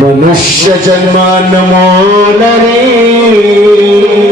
मनुष्य जन्मा नमो नरे